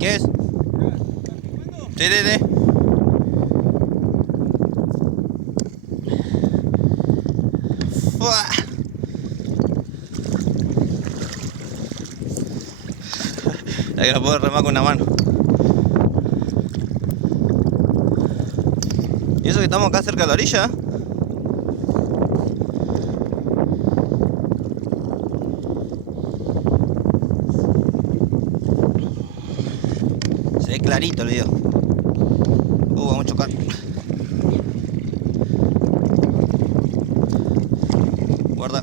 ¿Qué es? Sí, sí, sí. ¡Fua! Ya que no puedo remar con una mano. Y eso que estamos acá cerca de la orilla. Se ve clarito el video. Vamos a chocar. Guarda.